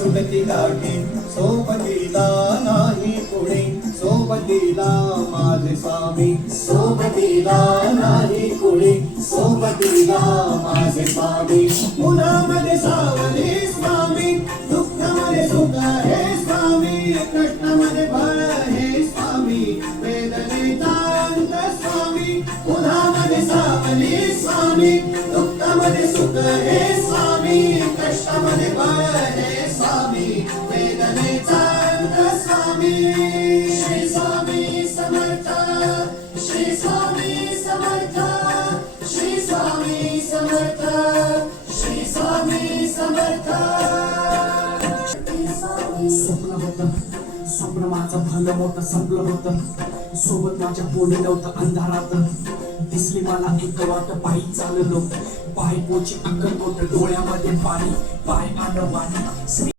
सुटती काठी सोबतीला नाही कुणी सोबतीला माझे स्वामी सोबतीला नाही कुणी सोबतीला माझे स्वामी उन्हामध्ये सावली स्वामी दुःखामध्ये सुख हे स्वामी कष्टामध्ये बळ हे स्वामी वेदनेचा अंत स्वामी उन्हामध्ये सावली स्वामी दुःखामध्ये सुख हे स्वामी कष्टामध्ये बळ हे स्वामी वेदनेचा अंत स्वामी श्री स्वामी समर्थ श्री स्वामी समर्थ श्री स्वामी समर्थ श्री स्वामी समर्थ स्वप्न होतं स्वप्न माझं भलं मोठं संपलं होतं सोबत माझ्या कोणी नव्हतं अंधारात दिसली मला एक वाट पायी चाललो पाय पोची अंकल होत डोळ्यामध्ये पाणी पाय आलं वाणी